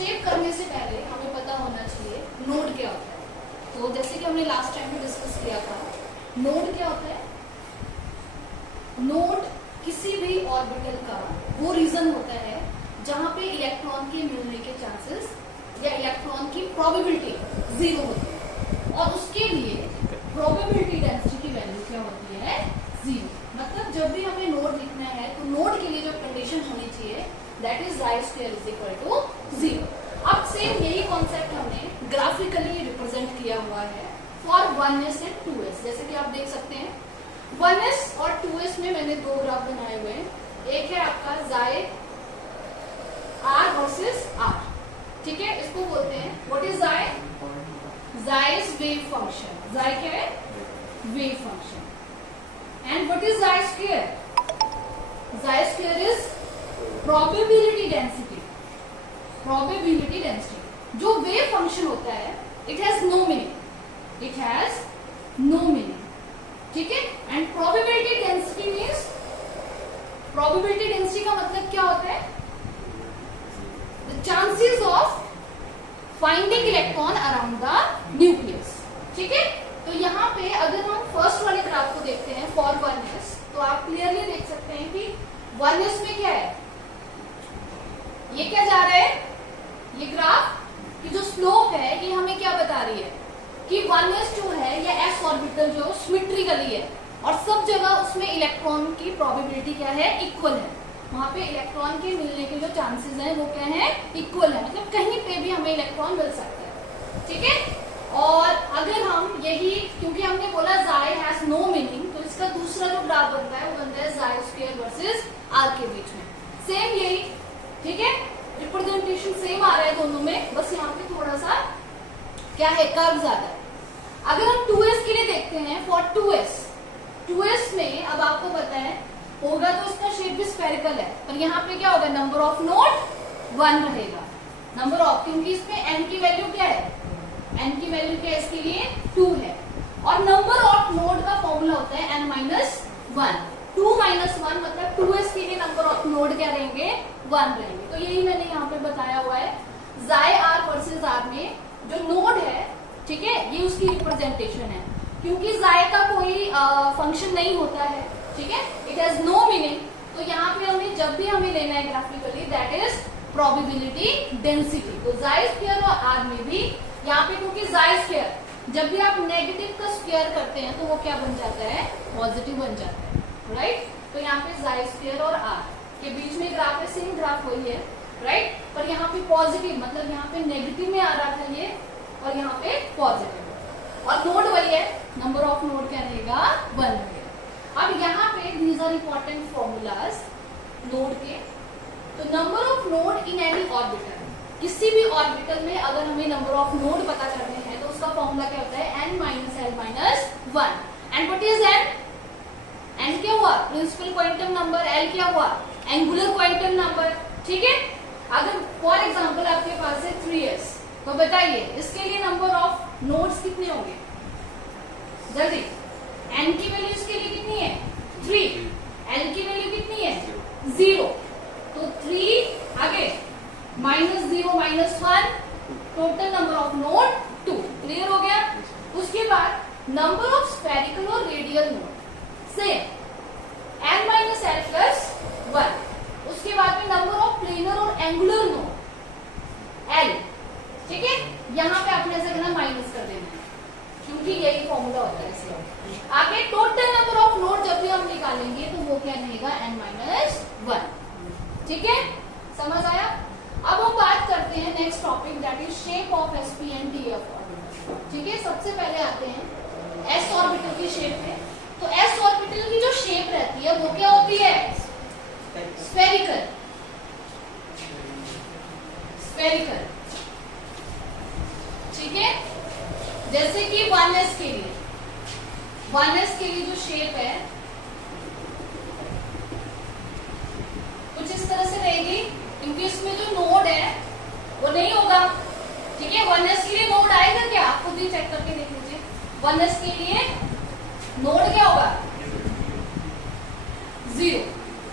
Shape करने से पहले हमें पता होना चाहिए नोड क्या होता है। तो जैसे कि हमने लास्ट टाइम में डिस्कस किया था, नोड क्या होता है? नोड किसी भी ऑर्बिटल का वो रीजन होता है जहां पे इलेक्ट्रॉन के मिलने के चांसेस या इलेक्ट्रॉन की प्रोबेबिलिटी 0 होती है, और उसके लिए प्रोबेबिलिटी डेंसिटी की वैल्यू क्या होती है? 0। मतलब जब भी हमें नोड लिखना है तो नोड के लिए जो कंडीशन होनी चाहिए that is I square is equal to 0। अब सेम यही कॉन्सेप्ट हमने ग्राफिकली रिप्रेजेंट किया हुआ है फॉर 1s एंड 2s। जैसे कि आप देख सकते हैं 1s और 2s में मैंने दो ग्राफ बनाए हुए हैं। एक है आपका जाय R वर्सेस R, ठीक है, इसको बोलते हैं व्हाट इज जाय? जाय इज वेव फंक्शन। जाय क्या है? Wave function. And what is psi square? Psi square is probability density. Probability density जो वेव फंक्शन होता है it has no meaning, it has no meaning, ठीक है। And probability density means, probability density का मतलब क्या होता है? The chances of finding electron around the nucleus, ठीक है। तो यहाँ पे अगर हम फर्स्ट वाले ग्राफ को देखते हैं फॉर 1s, तो आप क्लियरली देख सकते हैं कि 1s में क्या है? ये क्या जा रहा है? ये ग्राफ की जो स्लोप है ये हमें क्या बता रही है कि 1s जो है या s ऑर्बिटल जो सिमेट्रिकली है और सब जगह उसमें इलेक्ट्रॉन की प्रोबेबिलिटी क्या है? इक्वल है। वहां पे इलेक्ट्रॉन के मिलने के जो चांसेस हैं वो क्या है? इक्वल है। मतलब कहीं पे भी हमें इलेक्ट्रॉन मिल सकता है, ठीक है। और अगर हम यही, क्योंकि हमने बोला जाय हैज नो मीनिंग, तो इसका दूसरा जो ग्राफ बनता है वो बनता है जाय स्क्वायर वर्सेस R के बीच में। सेम यही, ठीक है, रिप्रेजेंटेशन सेम आ रहा है दोनों में, बस यहाँ पे थोड़ा सा क्या है? कर्व ज्यादा है। अगर हम 2s के लिए देखते हैं फॉर 2s में अब आपको पता है होगा तो इसका शेप भी स्फेरिकल है, पर यहाँ पे क्या होगा? नंबर ऑफ नोड 1 रहेगा। नंबर ऑफ, क्योंकि इसमें n की वैल्यू क्या है? n की वैल्यू क्या है इसके लिए? 2 है। और नंबर ऑफ नोड का फॉर्मूला होता है n-1। 2-1 मतलब 2s के लिए नंबर ऑफ नोड क्या रहेंगे? 1 रहेंगे। तो यही मैंने यहाँ पे बताया हुआ है। जाय R वर्सेस R में जो नोड है, ठीक है, ये उसकी रिप्रेजेंटेशन है। क्योंकि जाय का कोई फंक्शन नहीं होता है, ठीक है, इट हैज नो मीनिंग, तो यहाँ पे हमें जब भी हमें लेना है graphically that is probability density. तो जाय स्क्वायर और R में भी यहाँ पे, क्योंकि जाय स्क्वायर जब भी आप नेगेटिव का स्क्वायर करते हैं तो वो क्या बन जाता है? पॉजिटिव बन जाता है, राइट। तो यहाँ पे जाय स्क्वायर और R के बीच में ग्राफ है, सेम ग्राफ वही है, राइट। पर यहाँ पे पॉजिटिव मतलब यहाँ पे नेगेटिव में आ रहा था ये, और यहाँ पे पॉजिटिव, और नोड वही है, नंबर ऑफ नोड क्या रहेगा? 1 रहेगा। अब यहाँ पे these are important formulas node के। तो number of node in any orbital, किसी भी ऑर्बिटल में अगर हमें नंबर ऑफ नोड पता करने हैं तो उसका फॉर्मूला क्या होता है? n-l-1। And what is n? n क्या हुआ? Principal quantum number. l क्या हुआ? एंगुलर क्वांटम नंबर, ठीक है। अगर फॉर एग्जांपल आपके पास है 3s, तो बताइए इसके लिए नंबर ऑफ नोड्स कितने होंगे? जल्दी, n की वैल्यू इसके लिए कितनी है? 3। l की वैल्यू कितनी है? 0। तो 3 आगे -0 -1, total number of node 2। Clear हो गया? उसके बाद नंबर ऑफ स्फेरिकल और रेडियल नोड सेम, n-l+1। उसके बाद में नंबर ऑफ प्लेनर और एंगुलर नोड l, ठीक है। यहाँ पे आपने ऐसा करना माइनस कर देना है, क्योंकि यही फॉर्मूला होता है इसका। आगे टोटल नंबर ऑफ नोड जब भी हम निकालेंगे तो वो क्या रहेगा? n-1, ठीक है। समझ आया? अब हम बात करते हैं next topic that is shape of sp and df orbital, ठीक है। सबसे पहले आते हैं s ऑर्बिटल की शेप में। तो s ऑर्बिटल की जो शेप रहती है वो क्या होती है? स्फेरिकल, स्फेरिकल, ठीक है। जैसे कि 1s के लिए, 1s के लिए जो शेप है कुछ इस तरह से रहेगी, क्योंकि इसमें जो नोड है वो नहीं होगा, ठीक है। 1s के लिए नोड आएगा क्या? आप खुद ही चेक करके देख लीजिए। 1s के लिए नोड क्या होगा? 0,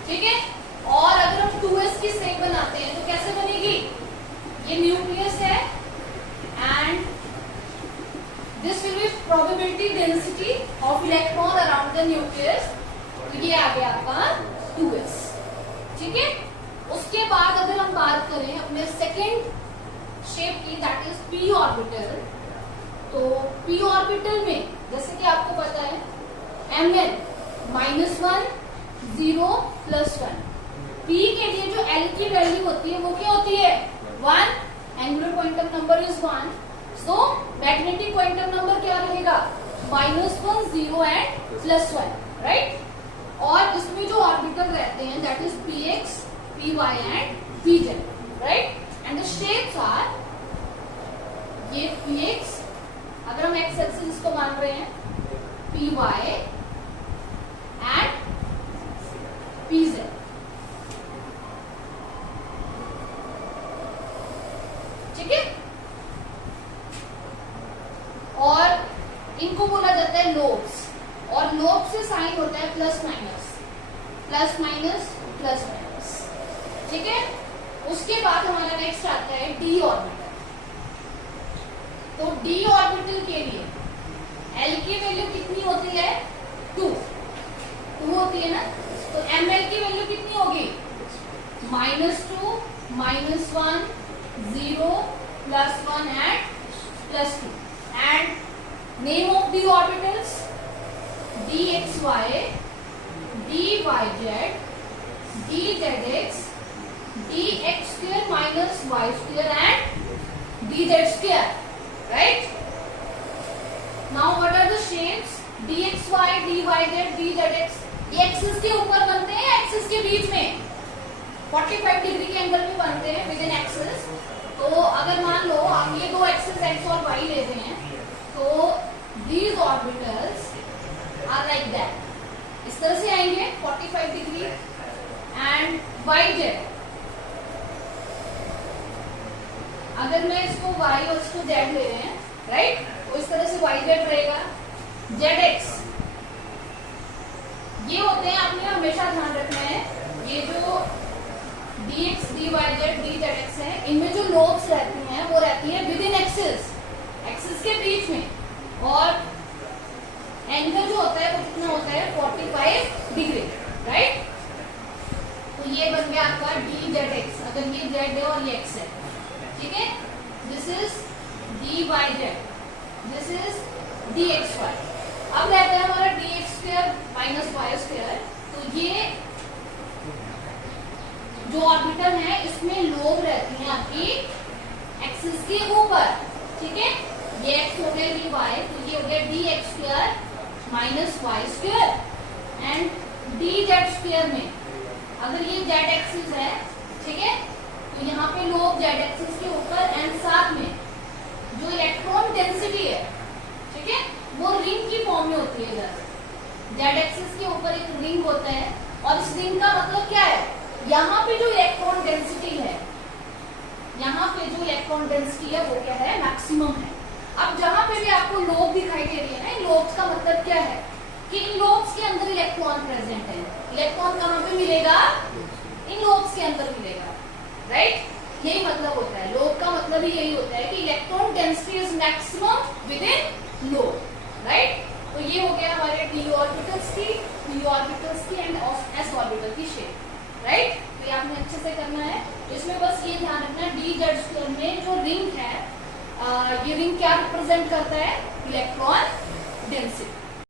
ठीक है। और अगर हम 2s की शेप बनाते हैं तो कैसे बनेगी? ये न्यूक्लियस है and this will be probability density of electron around the nucleus. तो ये आ गया आपका 2s। ठीक है, उसके बाद अगर हम बात करें अपने सेकेंड शेप की, दैट इज p ऑर्बिटल। तो p ऑर्बिटल में जैसे कि आपको पता है mn -1 0 +1। p के लिए जो l की वैल्यू होती है वो क्या होती है 1, angular quantum number is 1, so magnetic quantum number क्या रहेगा -1 0 एंड +1, राइट। और इसमें जो ऑर्बिटल रहते हैं that is px py and pz, right. And the shapes are ये px, अगर हम एक्स एक्सिस को मान रहे हैं, py एंड pz। ठीक है, और इनको बोला जाता है लोब्स, और लोब से साइन होता है plus minus plus minus plus minus. ठीक है, उसके बाद हमारा नेक्स्ट आता है डी ऑर्बिटल। तो डी ऑर्बिटल के लिए एल की वैल्यू कितनी होती है 2 होती है ना। तो एम एल की वैल्यू कितनी होगी -2 -1 0 +1 and +2। And name of the orbitals dxy dyz dzx dx² -y² and dz², right? Now what are the shapes? dxy dyz dzx ये एक्सिस के ऊपर बनते हैं या एक्सिस के बीच में 45 डिग्री के एंगल में बनते हैं विद इन एक्सिस। तो अगर मान लो आप ये दो एक्सिस x और y लेते हैं तो these orbitals are like that, इस तरह से आएंगे 45 डिग्री। एंड yz, अगर मैं इसको y और इसको z ले रहे हैं, राइट, तो इस तरह से yz रहेगा। zx ये होते हैं, आपने हमेशा ध्यान रखना है, ये जो dx dyz dzx है इनमें जो लोब्स रहती हैं वो रहती है विद इन एक्सिस, एक्सिस के बीच में, और एंगल जो होता है वो कितना होता है 45 डिग्री, राइट। तो ये बन गया आपका dzx, अगर ये z है और ये x है, ठीक है। This is dyz, this is dxy। अब रहता है हमारा dx² -y²। तो ये जो ऑर्बिटल है इसमें लोब रहती हैं आपकी एक्सिस के ऊपर, ठीक है। ये x हो गया dy, तो ये हो गया dx² -y² एंड dz² में अगर ये z एक्सिस है, ठीक है, तो यहाँ पे लोब z एक्सिस के ऊपर एंड साथ में जो इलेक्ट्रॉन डेंसिटी है, ठीक है, वो रिंग की फॉर्म में होती है। इधर z एक्सिस के ऊपर एक रिंग होता है और इस रिंग का मतलब क्या है, यहाँ पे जो इलेक्ट्रॉन डेंसिटी है, यहाँ पे जो इलेक्ट्रॉन डेंसिटी है वो क्या है मैक्सिमम है। अब जहां पे भी आपको लोब दिखाई दे रही है ना, इन लोब्स का मतलब क्या है कि इन लोब्स के अंदर इलेक्ट्रॉन प्रेजेंट है। इलेक्ट्रॉन कहाँ पे मिलेगा, इन लोब्स के अंदर मिलेगा, राइट। यही मतलब होता है, लोब का मतलब ही यही होता है कि electron density is maximum with in lobe, right. तो ये हो गया हमारे d ऑर्बिटल्स की, p ऑर्बिटल्स की एंड s ऑर्बिटल की शेप, राइट। तो ये आपने अच्छे से करना है। इसमें बस ये ध्यान रखना dz² में जो रिंग है, ये रिंग क्या रिप्रेजेंट करता है, इलेक्ट्रॉन डेंसिटी।